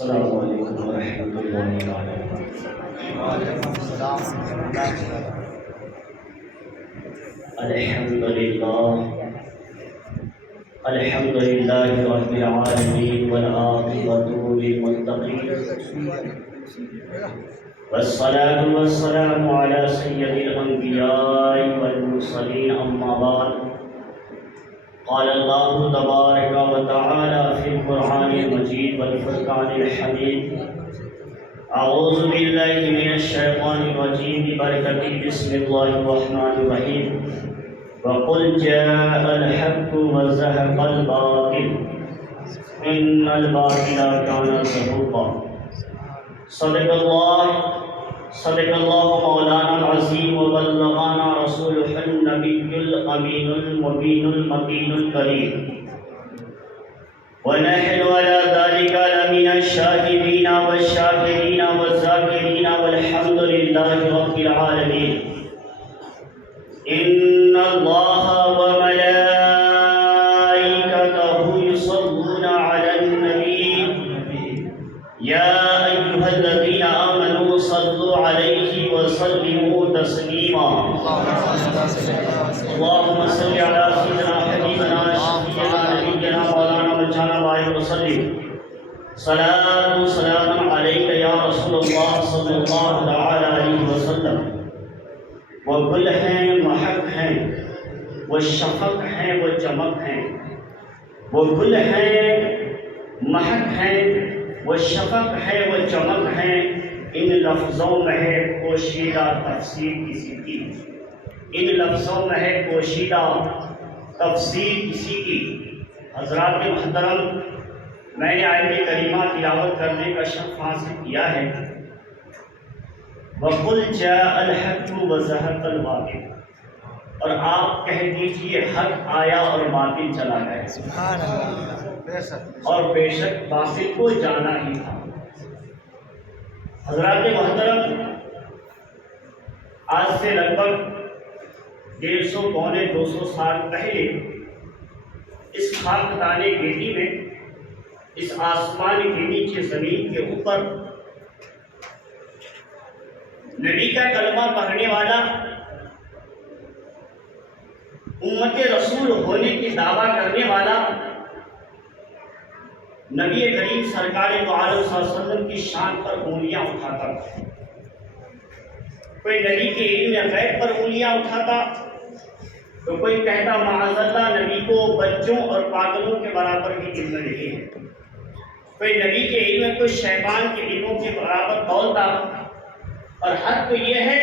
السلام علیکم ورحمۃ اللہ وبرکاتہ۔ وعلیکم السلام ورحمۃ اللہ الحمد للہ رب العالمین والعاقبۃ للمتقین والصلاة والسلام علی سید الانبیاء والمرسلین، اما بعد، قال اللہ تبارک و تعالی فی القرآن المجید والفرقان الحمید، اعوذ باللہ من الشیطان الرجیم ببرکۃ بسم اللہ الرحمن الرحیم، وقل جاء الحق وزهق الباطل ان الباطل كان زهوقا۔ صدق اللہ مولانا العظیم وبلغنا رسولہ النبی الامین المبین المتین الکریم، ونحن على ذلك لمن الشاهدين والشاكرين والذاكرين والحمد لله رب العالمين۔ ان اللہ وملائکته یصلون علی النبی یا ایها الذین آمنوا صلوا علیہ وسلموا تسلیما۔ اللهم صل على سيدنا حبيبنا شفيعنا نبينا مولانا مولانا وآله وسلم، صلاة وسلام عليك يا رسول الله صلی اللہ تعالی علیہ وسلم۔ وہ گل ہیں، محک ہیں، وہ شفق ہیں، وہ چمک ہیں۔ وہ گل ہیں، محک ہیں، وہ شفق ہے، وہ چمک ہیں۔ ان لفظوں میں ہے پوشیدہ تفسیر کسی کی، ان لفظوں میں ہے پوشیدہ تفسیر کسی کی۔ حضرات محترم، میں نے آیت کریمہ تلاوت کرنے کا شرف حاصل کیا ہے۔ وَقُلْ جَاءَ الْحَقُّ وَزَهَقَ الْبَاطِلُ، اور آپ کہہ دیجئے حق آیا اور باطل چلا گیا، سبحان اللہ، بے شک اور بے شک باطل کو جانا ہی تھا۔ حضرات محترم، آج سے لگ بھگ 150 پونے 200 سال پہلے اس خاکدانِ گیٹی میں، اس آسمان کے نیچے زمین کے اوپر نبی کا کلمہ پڑھنے والا، امت رسول ہونے کی دعویٰ کرنے والا نبی کریم سرکار دو عالم صلی اللہ علیہ وسلم کی شان پر انگلیاں اٹھاتا تھا۔ کوئی نبی کے علم غیب پر انگلیاں اٹھاتا، تو کوئی کہتا معاذ اللہ نبی کو بچوں اور پاگلوں کے برابر بھی علم نہیں ہے۔ کوئی نبی کے علم کوئی شیطان کے علموں کے برابر بولتا۔ اور حق تو یہ ہے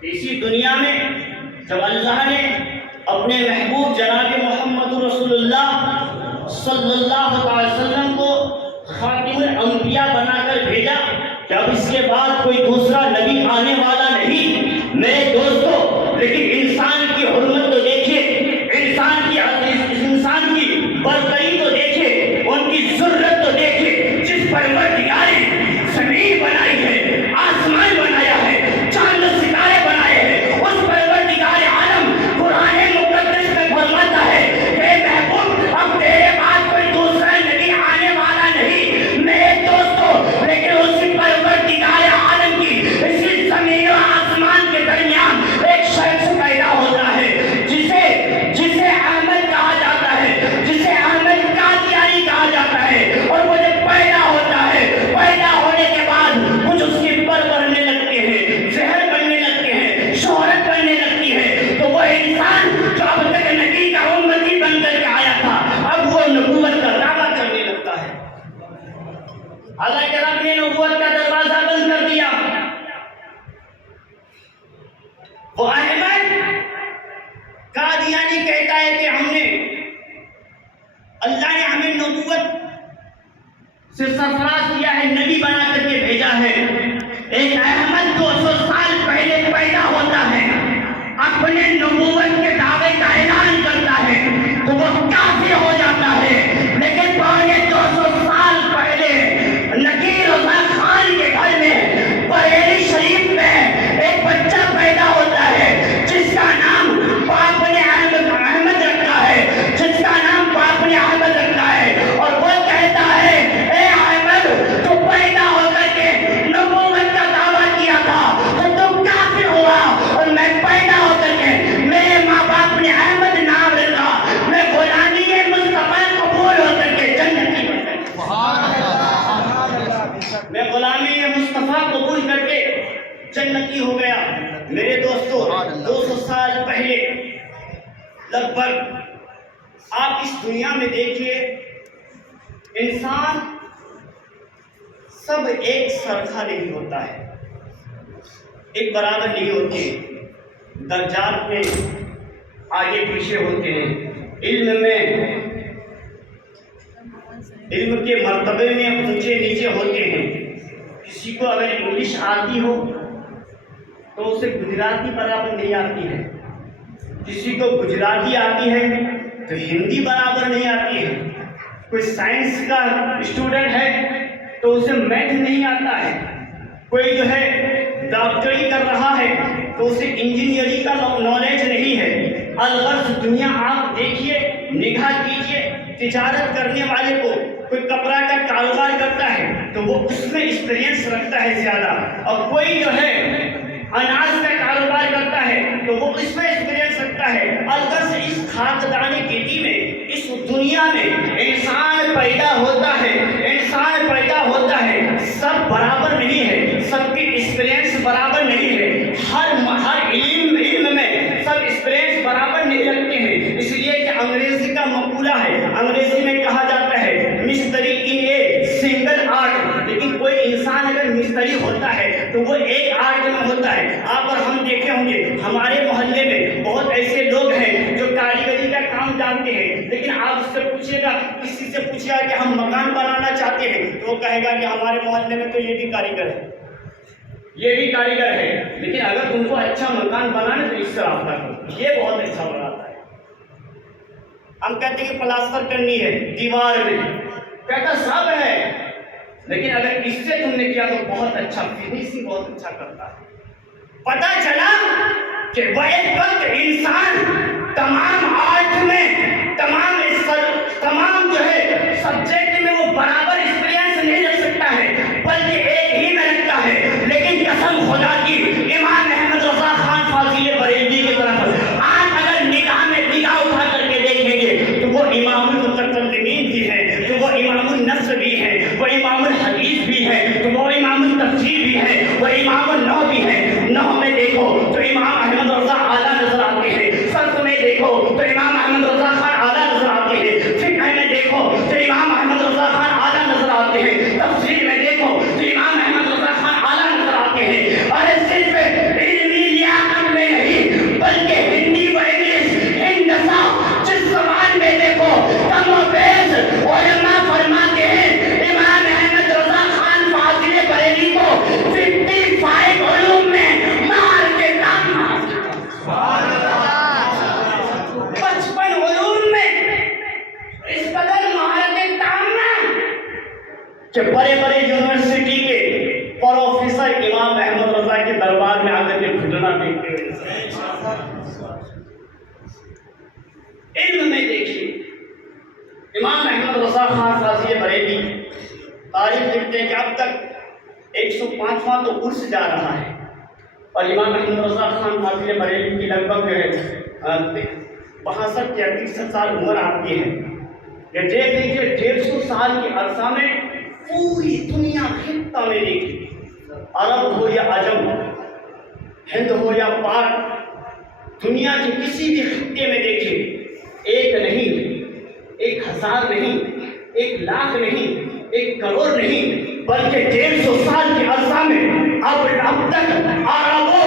کہ اسی دنیا میں جب اللہ نے اپنے محبوب جناب محمد رسول اللہ صلی اللہ علیہ وسلم کو خاتم الانبیاء بنا کر بھیجا کہ اب اس کے بعد کوئی دوسرا نبی آنے والا نہیں میرے دوستو، لیکن انسان کی حرمت تو دیکھیے، انسان کی برتری تو دیکھیے، ان کی ضرورت تو دیکھیے۔ جس پروردگار نے زمین بنائی ہے، آسمان بنایا ہے، چاند ستارے بنائے ہیں، اس پروردگار عالم قرآن مقدس میں فرماتا ہے کہ محبوب اب تیرے بعد کوئی دوسرا نبی آنے والا نہیں میرے دوستو، لیکن اسی پروردگار عالم کی اسی زمین و آسمان کے درمیان ایک شخص پیدا ہوتا ہے جسے احمد کہا جاتا ہے، جسے احمد قادیانی کہا جاتا ہے۔ اور وہ جب پیدا ہوتا ہے، پیدا ہونے کے بعد کچھ اس کی پر بڑھنے لگتے ہیں، زہر بننے لگتے ہیں، شہرت بننے لگتی ہے، تو وہ انسان جو اب تک نبی کا امتی بن کر کے آیا تھا، اب وہ نبوت کا دعویٰ کرنے لگتا ہے۔ اللہ کے رب نے نبوت کا دروازہ بند کر دیا۔ وہ احمد قادیانی کہتا ہے کہ اللہ نے ہمیں نبوت سے سرفراز کیا ہے، نبی بنا کر کے بھیجا ہے۔ ایک احمد 200 سال پہلے پیدا ہوتا ہے، اپنے نبوت کے دعوے کا اعلان کرتا ہے تو وہ کافر ہو جاتا ہے، لیکن پونے 200 سال پہلے نکیر رضا خان کے گھر میں بریلی شریف میں ایک بچہ پیدا ہوتا ہے جس کا نام باپ نے احمد رکھا ہے، جس کا نام باپ نے احمد رکھا ہے، اور وہ کہتا ہے اے احمد میں غلامی مصطفیٰ قبول کر کے جنتی ہو گیا۔ میرے دوستو، 200 سال پہلے لگ بھگ آپ اس دنیا میں دیکھیے، انسان سب ایک سرخا نہیں ہوتا ہے، ایک برابر نہیں ہوتے، درجات میں آگے پیچھے ہوتے ہیں، علم کے مرتبے میں اونچے نیچے ہوتے ہیں۔ کسی کو اگر انگلش آتی ہو تو اسے گجراتی برابر نہیں آتی ہے، کسی کو گجراتی آتی ہے تو ہندی برابر نہیں آتی ہے، کوئی سائنس کا اسٹوڈنٹ ہے تو اسے میتھ نہیں آتا ہے، کوئی جو ہے ڈاکٹری کر رہا ہے تو اسے انجینئرنگ کا نالج نہیں ہے۔ الغرض دنیا آپ دیکھیے، نگاہ کیجیے، تجارت کرنے والے کو، کوئی کپڑا کا کاروبار کرتا ہے تو وہ اس میں ایکسپیرینس رکھتا ہے زیادہ، اور کوئی جو ہے اناج کا کاروبار کرتا ہے تو وہ اس میں ایکسپیرینس رکھتا ہے۔ الغرض اس خاکدانی کھیتی میں، اس دنیا میں انسان پیدا ہوتا ہے، سب برابر نہیں ہے، سب کی ایکسپیرینس برابر نہیں ہے، ہر علم میں سب ایکسپیرینس برابر نہیں رکھتے ہیں۔ اس لیے کہ انگریزی کا مقولہ ہے، انگریزی میں کہا جاتا ہے مستری ان اے سنگل آرٹ، لیکن کوئی انسان اگر مستری ہوتا ہے تو وہ ایک آرٹ میں ہوتا ہے۔ آپ اور ہم دیکھے ہوں گے ہمارے محلے میں بہت ایسے لوگ ہیں جو کاریگری کا کام جانتے ہیں، لیکن آپ اس سے پوچھیے گا، کسی سے پوچھے گا کہ ہم مکان بنانا چاہتے ہیں تو وہ کہے گا کہ ہمارے محلے میں تو یہ بھی کاریگر ہے، یہ بھی کاریگر ہے، لیکن اگر تم کو اچھا مکان بنانا تو اس سے رابطہ کرو، یہ بہت اچھا بناتا ہے۔ ہم کہتے ہیں کہ پلاسٹر کرنی ہے دیوار میں، کہتا سب ہے، لیکن اگر اس سے تم نے کیا تو بہت اچھا، فنیشنگ بہت اچھا کرتا ہے۔ پتا چلا کہ وہ ایک وقت انسان تمام آرٹ میں، تمام جو ہے سبجیکٹ میں وہ برابر ایکسپیرینس نہیں رکھ سکتا ہے، بلکہ ایک ہی میں رکھتا ہے، لیکن قسم خدا کی امام احمد رضا خان فاضل بریلوی کی طرف آج اگر نگاہ اٹھا کر کے دیکھیں گے تو وہ امام المتکلمین بھی ہے، تو وہ امام النصر بھی ہے، وہ امام الحدیث بھی ہے، تو وہ امام التفسیر بھی ہے، وہ امام النحو بھی ہے۔ نحو میں دیکھو تو امام احمد رضا اعلیٰ نظر آتے ہیں، صرف میں دیکھو تو امام احمد رضا خان اعلیٰ نظر آتے ہیں، فقہ میں دیکھو تو امام احمد رضا خان اعلیٰ نظر آتے ہیں، تفسیر میں دیکھو تو امام احمد رضا خان اعلیٰ نظر آتے ہیں۔ اور صرف علمی لیاقت میں نہیں بلکہ ہندی و انگلش، ہندسہ، جس زبان میں دیکھو کم و بیش علماء فرماتے ہیں امام احمد رضا خان فاضل بریلوی کو 55 علوم میں مار کے کام حاصل کرتا، 55 علوم میں اس قدر مہارت تامہ کہ بڑے بڑے یونیورسٹی کے پروفیسر امام احمد رضا کے دربار میں آ کر کے گھٹنا ٹیکتے ہوئے۔ علم میں دیکھیے امام احمد رضا خان فاضل بریلوی تاریخ لکھتے ہیں کہ اب تک 105واں تو عرس جا رہا ہے، اور امام احمد رضا خان فاضل بریلوی کی لگ بھگ 62 یا 63 سال عمر آتی ہے۔ یہ دیکھ لیجیے 150 سال کے عرصہ میں پوری دنیا خطہ میں دیکھی، عرب ہو یا عجم، ہند ہو یا پاک، دنیا کے کسی بھی خطے میں دیکھے، ایک نہیں، 1000 نہیں، 1 لاکھ نہیں، 1 کروڑ نہیں، بلکہ 150 سال کے عرصہ میں اب تک عربوں